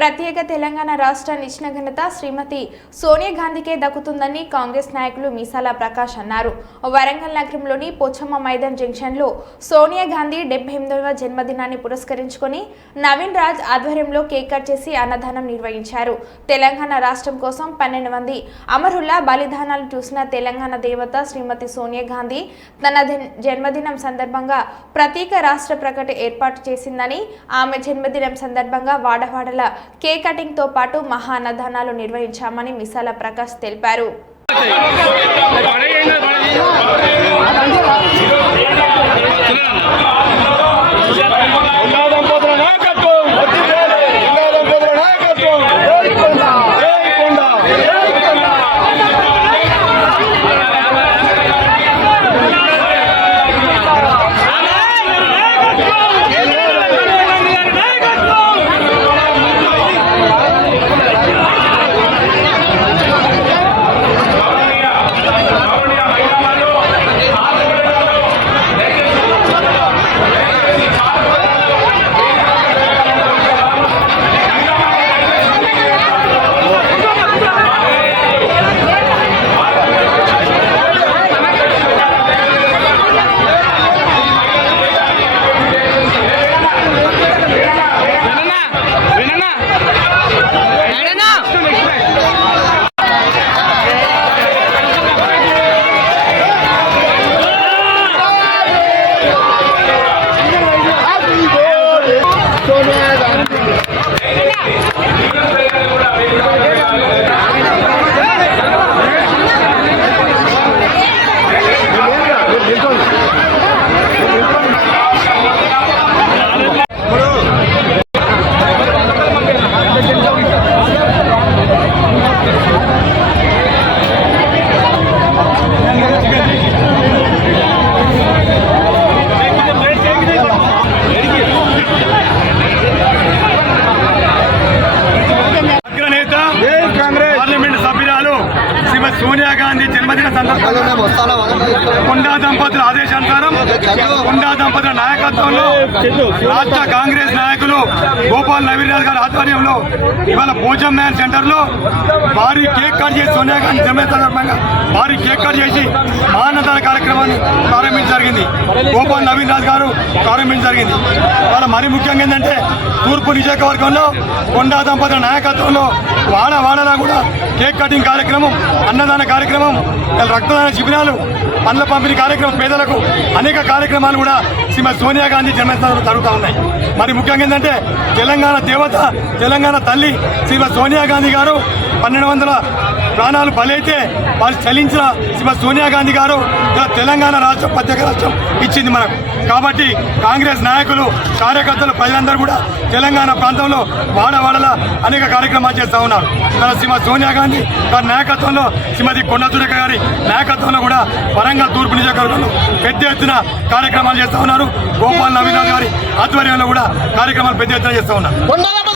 ప్రత్యేక తెలంగాణ రాష్ట్రాన్ని ఇచ్చిన ఘనత శ్రీమతి సోనియా గాంధీకే దక్కుతుందని కాంగ్రెస్ నాయకులు మీసాల ప్రకాష్ అన్నారు. వరంగల్ నగరంలోని పోచమ్మ మైదాన్ జంక్షన్లో సోనియా గాంధీ డెబ్బై ఎనిమిదవ జన్మదినాన్ని పురస్కరించుకొని నవీన్ రాజ్ ఆధ్వర్యంలో కేక్ కట్ చేసి అన్నదానం నిర్వహించారు. తెలంగాణ రాష్ట్రం కోసం పన్నెండు మంది అమరుల బలిదానాలు చూసిన తెలంగాణ దేవత శ్రీమతి సోనియా గాంధీ తన జన్మదినం సందర్భంగా ప్రత్యేక రాష్ట్ర ప్రకటన ఏర్పాటు చేసిందని ఆమె జన్మదినం సందర్భంగా వాడవాడల కేక్ కటింగ్తో పాటు మహా నిర్వహించామని మిసాల ప్రకాష్ తెలిపారు. జన్మదిన సందర్భంగా కొండా దంపతుల ఆదేశానుసారం కొండా దంపతుల నాయకత్వంలో రాష్ట్ర కాంగ్రెస్ నాయకులు గోపాల్ నవీరాజ్ గారి ఆధ్వర్యంలో ఇవాళ భోజం మ్యాన్ సెంటర్లో భారీ కేక్ కట్ చేసి సోనియా గాంధీ సందర్భంగా భారీ కేక్ కట్ చేసి ఆనందాల కార్యక్రమాన్ని ప్రారంభించడం జరిగింది. గోపాల్ నవీన్ రాజ్ గారు ప్రారంభించడం జరిగింది. వాళ్ళ మరి ముఖ్యంగా ఏంటంటే తూర్పు నియోజకవర్గంలో కొండా దంపతుల నాయకత్వంలో వాడ వాడలా కూడా కేక్ కటింగ్ కార్యక్రమం అన్నదాన కార్యక్రమం రక్తదాన శిబిరాలు పండ్ల పంపిణీ కార్యక్రమం పేదలకు అనేక కార్యక్రమాలు కూడా శ్రీమతి సోనియా గాంధీ జన్మస్థానంలో జరుగుతూ ఉన్నాయి. మరి ముఖ్యంగా ఏంటంటే తెలంగాణ దేవత తెలంగాణ తల్లి శ్రీమతి సోనియా గాంధీ గారు పన్నెండు వందల ప్రాణాలు బలైతే వాళ్ళు చలించిన శ్రీమతి సోనియా గాంధీ గారు తెలంగాణ రాష్ట్రం ప్రత్యేక రాష్ట్రం ఇచ్చింది మనకు. కాబట్టి కాంగ్రెస్ నాయకులు కార్యకర్తలు ప్రజలందరూ కూడా తెలంగాణ ప్రాంతంలో వాడవాడల అనేక కార్యక్రమాలు చేస్తూ ఉన్నారు. ఇలా శ్రీమతి సోనియా గాంధీ తన నాయకత్వంలో శ్రీమతి కొండ గారి నాయకత్వంలో కూడా వరంగల్ తూర్పు నియోజకవర్గంలో పెద్ద ఎత్తున కార్యక్రమాలు చేస్తూ ఉన్నారు. గోపాల్ నవీన్ గారి ఆధ్వర్యంలో కూడా కార్యక్రమాలు పెద్ద ఎత్తున చేస్తూ ఉన్నారు.